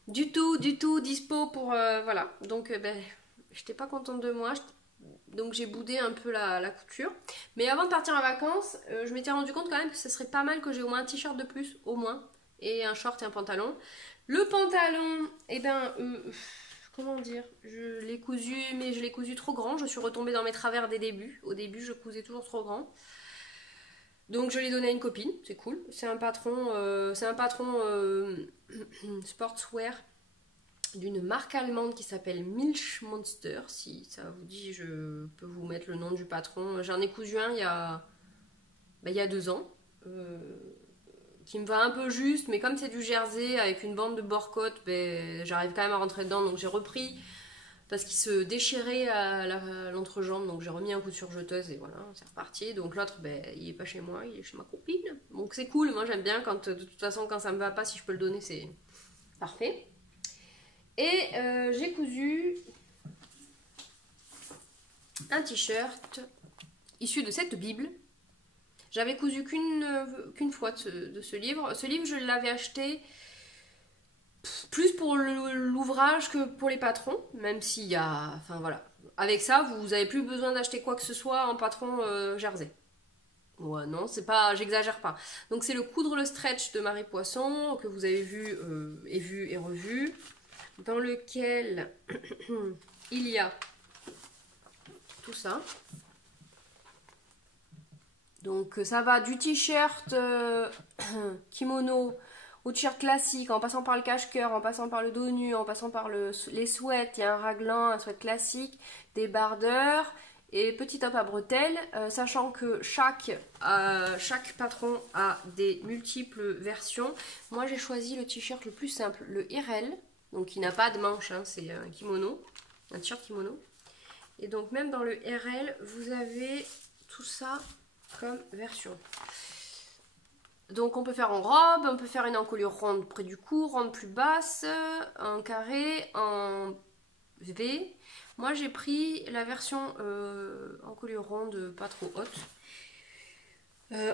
du tout dispo pour... voilà, donc j'étais pas contente de moi, donc j'ai boudé un peu la couture. Mais avant de partir en vacances, je m'étais rendu compte quand même que ce serait pas mal que j'ai au moins un t-shirt de plus, au moins. Et un short et un pantalon. Le pantalon, comment dire, je l'ai cousu, mais je l'ai cousu trop grand. Je suis retombée dans mes travers des débuts. Au début, je cousais toujours trop grand. Donc je l'ai donné à une copine, c'est cool. C'est un patron sportswear d'une marque allemande qui s'appelle Milch Monster. Si ça vous dit, je peux vous mettre le nom du patron. J'en ai cousu un il y a 2 ans, qui me va un peu juste, mais comme c'est du jersey avec une bande de bord-côte, j'arrive quand même à rentrer dedans. Donc j'ai repris parce qu'il se déchirait à l'entrejambe, donc j'ai remis un coup de surjeteuse et voilà, c'est reparti. Donc l'autre, ben, il est pas chez moi, il est chez ma copine. Donc c'est cool, moi j'aime bien quand, de toute façon, quand ça me va pas, si je peux le donner, c'est parfait. Et j'ai cousu un t-shirt issu de cette Bible. J'avais cousu qu'une fois de ce livre. Ce livre, je l'avais acheté plus pour l'ouvrage que pour les patrons, même s'il y a... Enfin voilà. Avec ça, vous n'avez plus besoin d'acheter quoi que ce soit en patron jersey. Ouais, non, c'est pas... J'exagère pas. Donc c'est le Coudre le stretch de Marie Poisson, que vous avez vu et revu, dans lequel il y a tout ça. Donc ça va du t-shirt kimono au t-shirt classique, en passant par le cache-cœur, en passant par le dos nu, en passant par les sweats. Il y a un raglan, un sweat classique, des bardeurs et petit top à bretelles, sachant que chaque patron a des multiples versions. Moi j'ai choisi le t-shirt le plus simple, le RL, donc qui n'a pas de manche, hein, c'est un kimono, un t-shirt kimono. Et donc même dans le RL, vous avez tout ça comme version. Donc on peut faire en robe, on peut faire une encolure ronde près du cou, ronde plus basse, en carré, en V. Moi j'ai pris la version encolure ronde pas trop haute.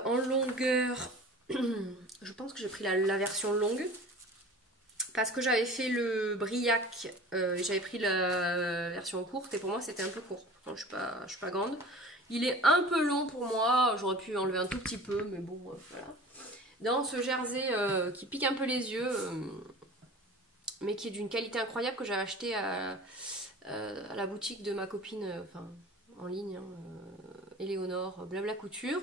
En longueur, je pense que j'ai pris la version longue. Parce que j'avais fait le briac, j'avais pris la version courte et pour moi c'était un peu court. Pourtant je suis pas grande. Il est un peu long pour moi, j'aurais pu enlever un tout petit peu, mais bon, voilà. Dans ce jersey qui pique un peu les yeux, mais qui est d'une qualité incroyable, que j'ai acheté à la boutique de ma copine, enfin en ligne, hein, Éléonore, Blabla Couture.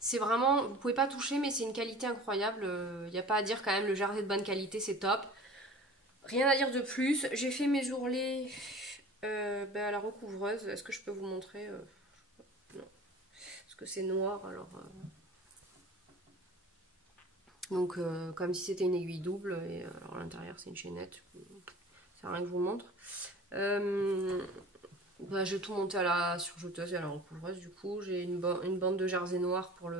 C'est vraiment, vous pouvez pas toucher, mais c'est une qualité incroyable. Il n'y a pas à dire quand même, le jersey de bonne qualité, c'est top. Rien à dire de plus. J'ai fait mes ourlets à la recouvreuse. Est-ce que je peux vous montrer non. Parce que c'est noir, alors... Donc, comme si c'était une aiguille double. Et alors, à l'intérieur, c'est une chaînette. C'est rien que je vous montre. J'ai tout monté à la surjeteuse et à la recouvreuse. Du coup, j'ai une bande de jersey noir pour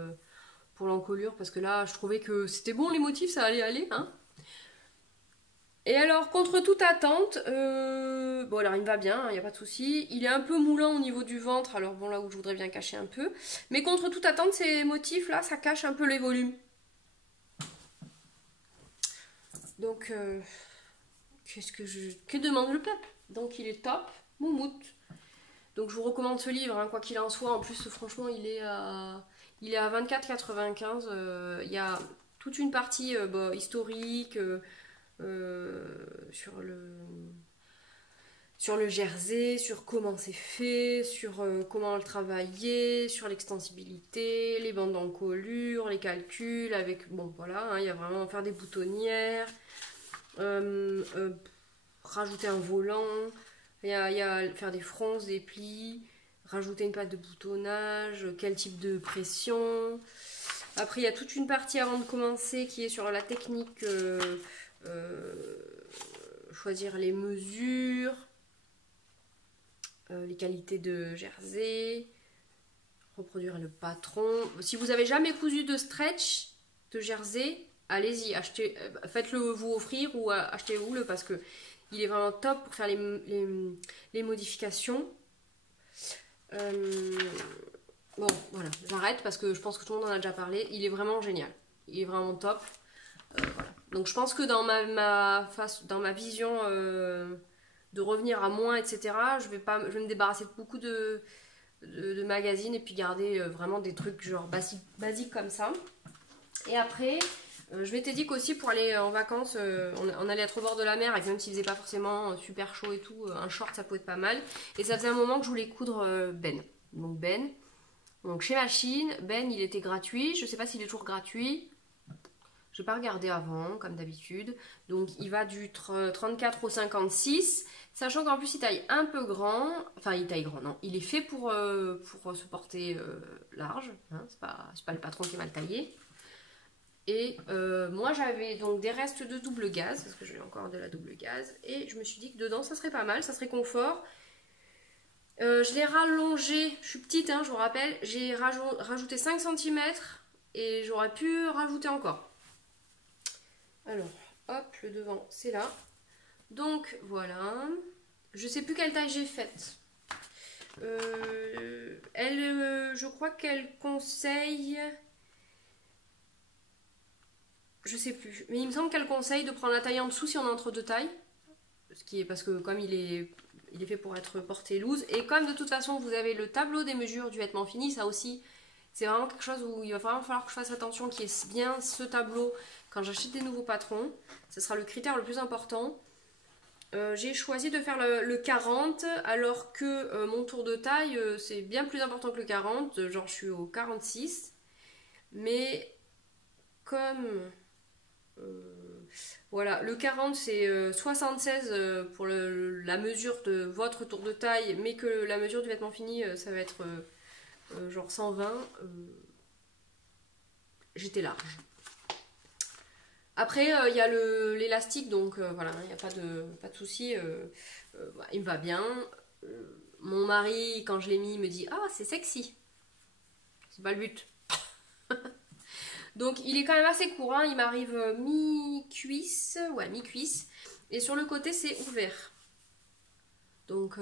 l'encolure. Parce que là, je trouvais que c'était bon, les motifs, ça allait aller. Hein. Et alors, contre toute attente, bon alors il me va bien, il n'y a pas de souci. Il est un peu moulant au niveau du ventre, alors bon là où je voudrais bien cacher un peu. Mais contre toute attente, ces motifs là, ça cache un peu les volumes. Donc, que demande le peuple? Donc il est top, moumoute. Donc je vous recommande ce livre, hein, quoi qu'il en soit. En plus, franchement, il est à 24,95. Il y a toute une partie historique... sur le jersey, sur comment c'est fait, sur comment le travailler, sur l'extensibilité, les bandes d'encolure, les calculs avec, bon voilà, hein, il y a vraiment faire des boutonnières, rajouter un volant, il y a faire des fronces, des plis, rajouter une patte de boutonnage, quel type de pression. Après il y a toute une partie avant de commencer qui est sur la technique, choisir les mesures, les qualités de jersey, reproduire le patron. Si vous avez jamais cousu de stretch de jersey, allez-y, achetez, faites-le vous offrir ou achetez-vous-le parce que il est vraiment top pour faire les modifications. Bon, voilà, j'arrête parce que je pense que tout le monde en a déjà parlé. Il est vraiment génial, il est vraiment top. Voilà. Donc je pense que dans ma vision de revenir à moins, etc., je vais me débarrasser de beaucoup de magazines et puis garder vraiment des trucs genre basiques comme ça. Et après, je m'étais dit qu'aussi pour aller en vacances, on allait être au bord de la mer et que même s'il faisait pas forcément super chaud et tout, un short ça pouvait être pas mal. Et ça faisait un moment que je voulais coudre Ben. Donc Ben, donc chez Machine, Ben il était gratuit, je sais pas s'il est toujours gratuit. Je n'ai pas regardé avant, comme d'habitude. Donc, il va du 34 au 56. Sachant qu'en plus, il taille un peu grand. Enfin, il taille grand, non. Il est fait pour se porter large. Hein, c'est pas le patron qui est mal taillé. Et moi j'avais donc des restes de double gaz, parce que j'ai encore de la double gaz, et je me suis dit que dedans ça serait pas mal, ça serait confort. Je l'ai rallongé, je suis petite hein, je vous rappelle, j'ai rajouté 5 cm et j'aurais pu rajouter encore. Alors, hop, le devant c'est là. Donc voilà, je sais plus quelle taille j'ai faite. Je crois qu'elle conseille... Je sais plus, mais il me semble qu'elle conseille de prendre la taille en dessous si on est entre deux tailles. Ce qui est parce que comme il est fait pour être porté loose. Et comme de toute façon vous avez le tableau des mesures du vêtement fini, ça aussi c'est vraiment quelque chose où il va vraiment falloir que je fasse attention qu'il y ait bien ce tableau quand j'achète des nouveaux patrons. Ce sera le critère le plus important. J'ai choisi de faire le 40 alors que mon tour de taille c'est bien plus important que le 40, genre je suis au 46. Mais comme... voilà, le 40 c'est 76 pour la mesure de votre tour de taille, mais que la mesure du vêtement fini ça va être genre 120. J'étais large. Après il y a l'élastique, donc voilà, il n'y a pas de souci, il me va bien. Mon mari, quand je l'ai mis, il me dit ah c'est sexy. C'est pas le but. Donc il est quand même assez court, hein. Il m'arrive mi-cuisse, ouais mi-cuisse, et sur le côté c'est ouvert. Donc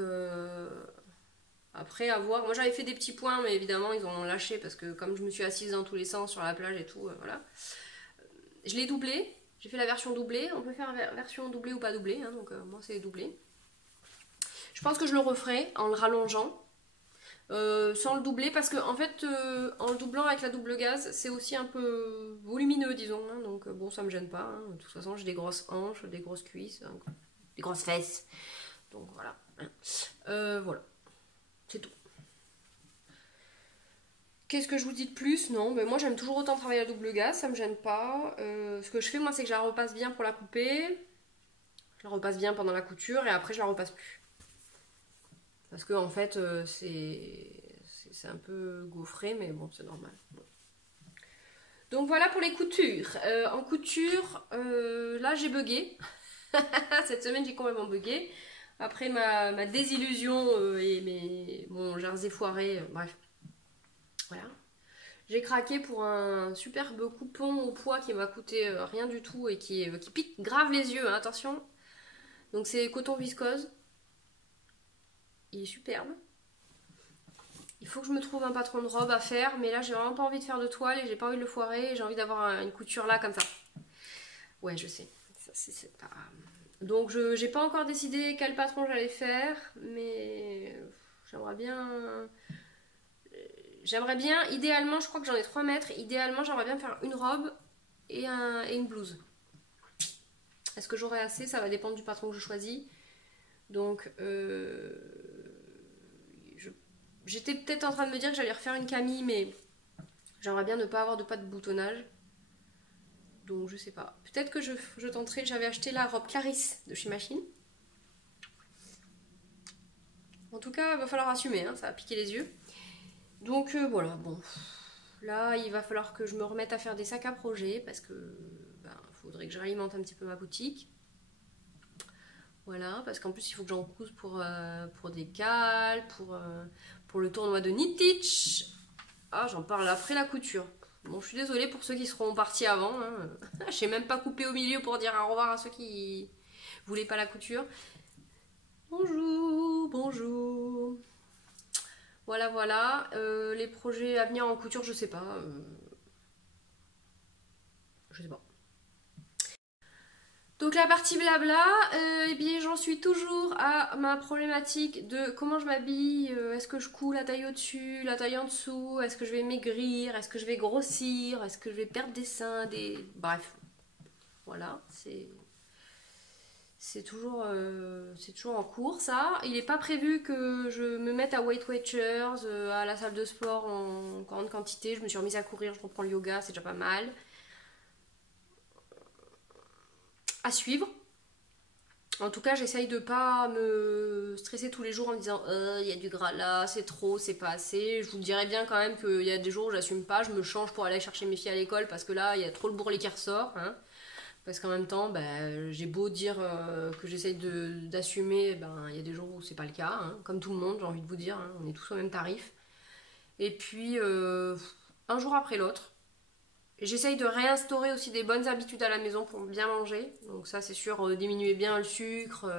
après à voir, moi j'avais fait des petits points mais évidemment ils ont lâché parce que comme je me suis assise dans tous les sens sur la plage et tout, voilà. Je l'ai doublé, j'ai fait la version doublée, on peut faire version doublée ou pas doublée, hein, donc moi c'est doublé. Je pense que je le referai en le rallongeant. Sans le doubler parce que en fait en le doublant avec la double gaz c'est aussi un peu volumineux disons hein, donc bon ça me gêne pas hein. De toute façon j'ai des grosses hanches, des grosses cuisses, hein, des grosses fesses, donc voilà voilà c'est tout. Qu'est-ce que je vous dis de plus? Non mais moi j'aime toujours autant travailler la double gaz, ça me gêne pas. Ce que je fais moi c'est que je la repasse bien pour la couper, je la repasse bien pendant la couture et après je la repasse plus. Parce que en fait, c'est un peu gaufré, mais bon, c'est normal. Donc voilà pour les coutures. En couture, là j'ai bugué. Cette semaine j'ai complètement bugué. Après ma désillusion et mon jersey foiré, bref. Voilà. J'ai craqué pour un superbe coupon au poids qui m'a coûté rien du tout et qui pique grave les yeux, hein, attention. Donc c'est coton viscose. Il est superbe. Il faut que je me trouve un patron de robe à faire, mais là j'ai vraiment pas envie de faire de toile et j'ai pas envie de le foirer et j'ai envie d'avoir une couture là comme ça. Ouais, je sais. Ça, c'est pas... Donc j'ai pas encore décidé quel patron j'allais faire, mais j'aimerais bien... idéalement, je crois que j'en ai 3 mètres, idéalement j'aimerais bien faire une robe et une blouse. Est-ce que j'aurai assez? Ça va dépendre du patron que je choisis. Donc... J'étais peut-être en train de me dire que j'allais refaire une camille, mais j'aimerais bien ne pas avoir de pas de boutonnage. Donc je sais pas. Peut-être que je tenterai. J'avais acheté la robe Clarisse de chez Machine. En tout cas, il va falloir assumer, hein, ça va piquer les yeux. Donc voilà, bon. Là, il va falloir que je me remette à faire des sacs à projet parce que faudrait que je réalimente un petit peu ma boutique. Voilà, parce qu'en plus il faut que j'en couse pour des cales, pour le tournoi de Knit Teach. Ah, j'en parle après la couture. Bon, je suis désolée pour ceux qui seront partis avant. Hein. J'ai même pas coupé au milieu pour dire au revoir à ceux qui voulaient pas la couture. Bonjour, bonjour. Voilà, voilà. Les projets à venir en couture, je sais pas. Je sais pas. Donc la partie blabla, eh bien j'en suis toujours à ma problématique de comment je m'habille, est-ce que je couds la taille au-dessus, la taille en dessous, est-ce que je vais maigrir, est-ce que je vais grossir, est-ce que je vais perdre des seins, bref, voilà, c'est toujours en cours ça. Il n'est pas prévu que je me mette à Weight Watchers, à la salle de sport en grande quantité, je me suis remise à courir, je reprends le yoga, c'est déjà pas mal. À suivre. En tout cas, j'essaye de pas me stresser tous les jours en me disant il y a du gras là, c'est trop, c'est pas assez. Je vous dirais bien quand même qu'il y a des jours où j'assume pas, je me change pour aller chercher mes filles à l'école parce que là, il y a trop le bourrelet qui ressort. Hein. Parce qu'en même temps, j'ai beau dire que j'essaye d'assumer, il y a des jours où c'est pas le cas. Hein. Comme tout le monde, j'ai envie de vous dire, hein, on est tous au même tarif. Et puis, un jour après l'autre, j'essaye de réinstaurer aussi des bonnes habitudes à la maison pour bien manger. Donc ça, c'est sûr, diminuer bien le sucre,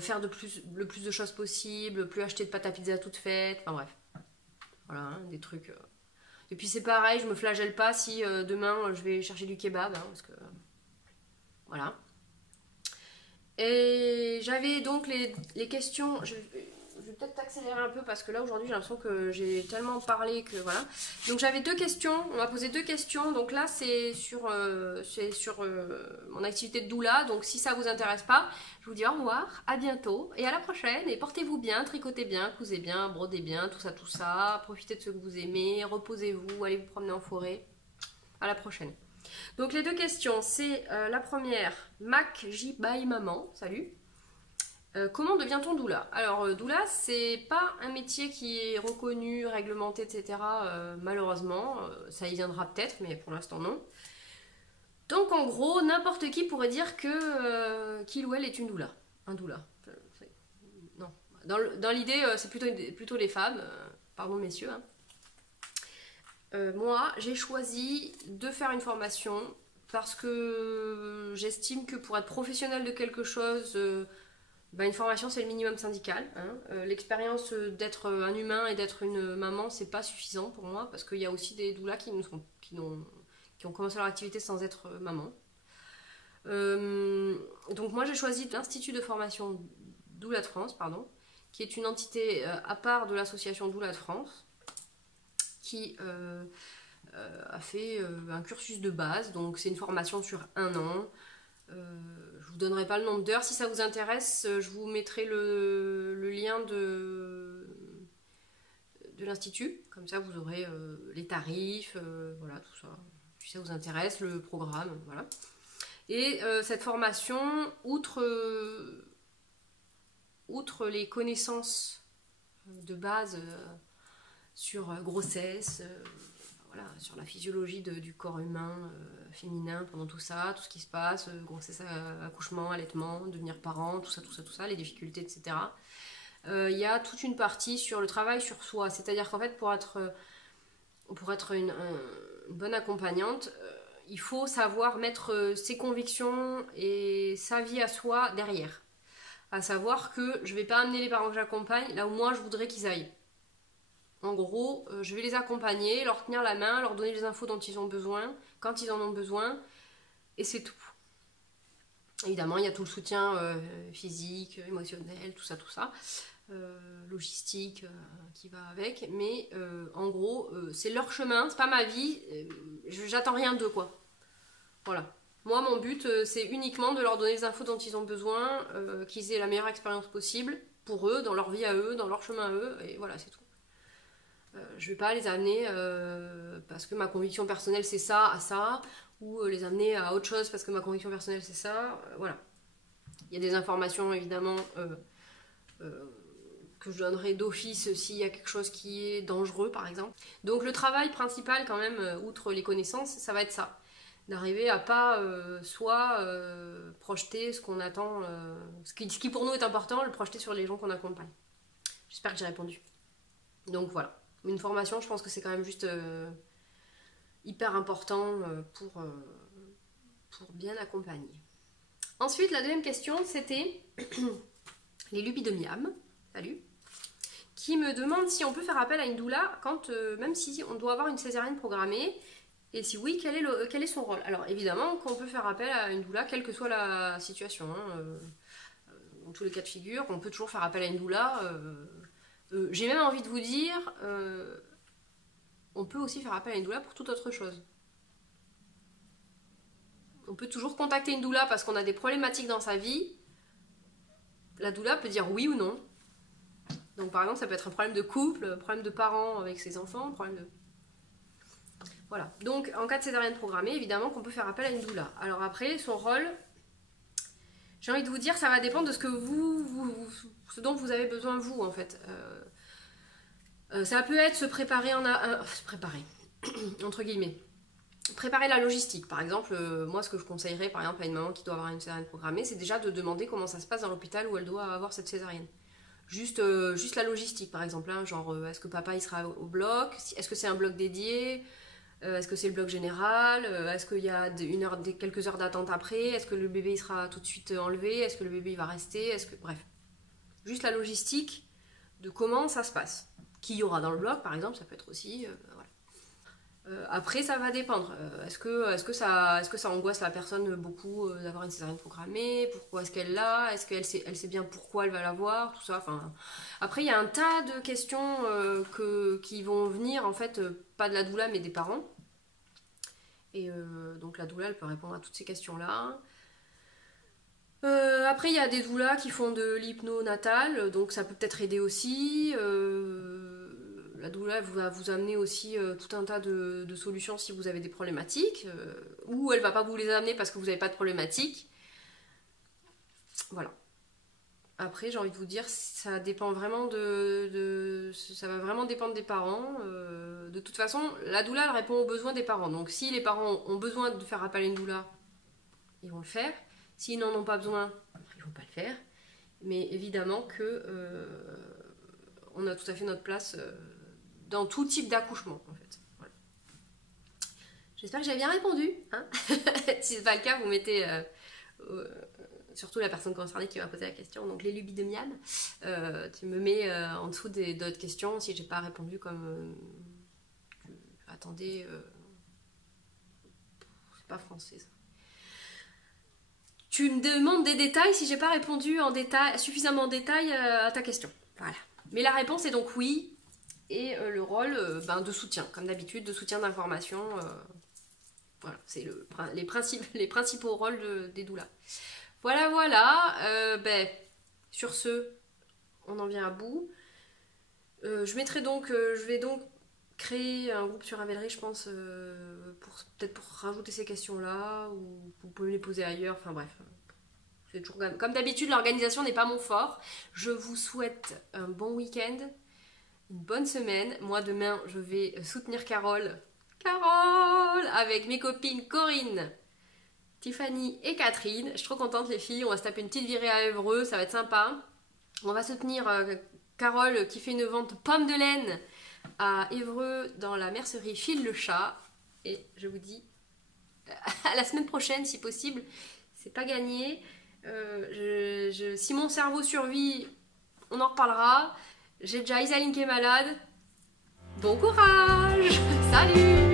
faire le plus de choses possible, plus acheter de pâte à pizza toute faite. Enfin bref, voilà, hein, des trucs. Et puis c'est pareil, je me flagelle pas si demain je vais chercher du kebab, hein, parce que voilà. Et j'avais donc les questions. Je vais peut-être accélérer un peu parce que là aujourd'hui j'ai l'impression que j'ai tellement parlé que voilà. Donc j'avais deux questions, on m'a posé deux questions. Donc là c'est sur mon activité de doula. Donc si ça vous intéresse pas, je vous dis au revoir, à bientôt et à la prochaine. Et portez-vous bien, tricotez bien, cousez bien, brodez bien, tout ça. Profitez de ce que vous aimez, reposez-vous, allez vous promener en forêt. À la prochaine. Donc les deux questions, c'est la première, Mac J by Maman, salut. Comment devient-on doula? Alors doula, c'est pas un métier qui est reconnu, réglementé, etc. Malheureusement, ça y viendra peut-être, mais pour l'instant non. Donc en gros, n'importe qui pourrait dire que qu'il ou elle est une doula, un doula. Non, dans l'idée, c'est plutôt les femmes. Pardon messieurs. Hein. Moi, j'ai choisi de faire une formation parce que j'estime que pour être professionnel de quelque chose, une formation c'est le minimum syndical. Hein. L'expérience d'être un humain et d'être une maman, c'est pas suffisant pour moi parce qu'il y a aussi des doulas qui ont commencé leur activité sans être maman. Donc moi j'ai choisi l'Institut de formation Doula de France, qui est une entité à part de l'association Doula de France, qui a fait un cursus de base, donc c'est une formation sur 1 an. Je vous donnerai pas le nombre d'heures, si ça vous intéresse, je vous mettrai le lien de l'institut, comme ça vous aurez les tarifs, voilà tout ça, si ça vous intéresse, le programme, voilà. Et cette formation, outre les connaissances de base sur grossesse, voilà, sur la physiologie du corps humain féminin pendant tout ça, tout ce qui se passe, grossesse, accouchement, allaitement, devenir parent, tout ça, les difficultés, etc. Il y a toute une partie sur le travail sur soi, c'est-à-dire qu'en fait pour être une bonne accompagnante, il faut savoir mettre ses convictions et sa vie à soi derrière. À savoir que je ne vais pas amener les parents que j'accompagne là où moi je voudrais qu'ils aillent. En gros, je vais les accompagner, leur tenir la main, leur donner les infos dont ils ont besoin, quand ils en ont besoin, et c'est tout. Évidemment, il y a tout le soutien physique, émotionnel, tout ça, logistique qui va avec, mais en gros, c'est leur chemin, c'est pas ma vie, j'attends rien d'eux, quoi. Voilà. Moi, mon but, c'est uniquement de leur donner les infos dont ils ont besoin, qu'ils aient la meilleure expérience possible pour eux, dans leur vie à eux, dans leur chemin à eux, et voilà, c'est tout. Je vais pas les amener parce que ma conviction personnelle c'est ça à ça, ou les amener à autre chose parce que ma conviction personnelle c'est ça, voilà. Il y a des informations évidemment que je donnerai d'office s'il y a quelque chose qui est dangereux par exemple. Donc le travail principal quand même, outre les connaissances, ça va être ça. D'arriver à pas soit projeter ce qu'on attend, ce qui pour nous est important, le projeter sur les gens qu'on accompagne. J'espère que j'ai répondu. Donc voilà. Une formation, je pense que c'est quand même juste hyper important pour bien accompagner. Ensuite, la deuxième question, c'était les lubies de Miam, salut, qui me demande si on peut faire appel à une doula quand, même si on doit avoir une césarienne programmée, et si oui, quel est son rôle. Alors évidemment qu'on peut faire appel à une doula, quelle que soit la situation, hein, dans tous les cas de figure, on peut toujours faire appel à une doula. J'ai même envie de vous dire, on peut aussi faire appel à une doula pour toute autre chose. On peut toujours contacter une doula parce qu'on a des problématiques dans sa vie. La doula peut dire oui ou non. Donc par exemple, ça peut être un problème de couple, un problème de parents avec ses enfants, un problème de... Voilà. Donc en cas de césarienne programmée, évidemment qu'on peut faire appel à une doula. Alors après, son rôle, J'ai envie de vous dire, ça va dépendre de ce que ce dont vous avez besoin vous en fait. Ça peut être se préparer se préparer, entre guillemets. Préparer la logistique, par exemple, moi ce que je conseillerais par exemple à une maman qui doit avoir une césarienne programmée, c'est déjà de demander comment ça se passe dans l'hôpital où elle doit avoir cette césarienne. Juste la logistique par exemple, hein, genre est-ce que papa il sera au bloc, est-ce que c'est un bloc dédié, est-ce que c'est le bloc général, est-ce qu'il y a quelques heures d'attente après, est-ce que le bébé il sera tout de suite enlevé, est-ce que le bébé il va rester, bref. Juste la logistique de comment ça se passe. Qui y aura dans le bloc par exemple, ça peut être aussi... voilà. Après ça va dépendre, est-ce que ça angoisse la personne beaucoup d'avoir une césarienne programmée, pourquoi est-ce qu'elle l'a, est-ce qu'elle sait bien pourquoi elle va l'avoir, tout ça, enfin... Après il y a un tas de questions qui vont venir en fait, pas de la doula mais des parents, et donc la doula elle peut répondre à toutes ces questions là. Après il y a des doulas qui font de l'hypno-natal, donc ça peut peut-être aider aussi. La doula va vous amener aussi tout un tas de solutions si vous avez des problématiques, ou elle va pas vous les amener parce que vous n'avez pas de problématique. Voilà. Après, j'ai envie de vous dire, ça dépend vraiment ça va vraiment dépendre des parents. De toute façon, la doula elle répond aux besoins des parents. Donc si les parents ont besoin de faire appel à une doula, ils vont le faire. S'ils n'en ont pas besoin, ils vont pas le faire. Mais évidemment que on a tout à fait notre place dans tout type d'accouchement en fait. Voilà. J'espère que j'ai bien répondu. Hein. Si c'est pas le cas, vous mettez surtout la personne concernée qui va poser la question. Donc les lubies de Miam, tu me mets en dessous d'autres questions si j'ai pas répondu comme. Attendez, c'est pas français ça. Tu me demandes des détails si j'ai pas répondu suffisamment en détail à ta question. Voilà. Mais la réponse est donc oui. Et le rôle de soutien, comme d'habitude, de soutien d'information. Voilà, c'est les principaux rôles des doulas. Voilà. Sur ce, on en vient à bout. Je vais donc créer un groupe sur Ravelry, je pense, peut-être pour rajouter ces questions-là, ou vous pouvez les poser ailleurs, enfin bref. C'est toujours, comme d'habitude, l'organisation n'est pas mon fort. Je vous souhaite un bon week-end, une bonne semaine. Moi, demain, je vais soutenir Carole, avec mes copines Corinne, Tiffany et Catherine. Je suis trop contente, les filles. On va se taper une petite virée à Évreux, ça va être sympa. On va soutenir Carole qui fait une vente pommes de laine à Évreux dans la mercerie Phil le chat. Et je vous dis à la semaine prochaine si possible. C'est pas gagné. Si mon cerveau survit, on en reparlera. J'ai déjà Isaline qui est malade. Bon courage. Salut.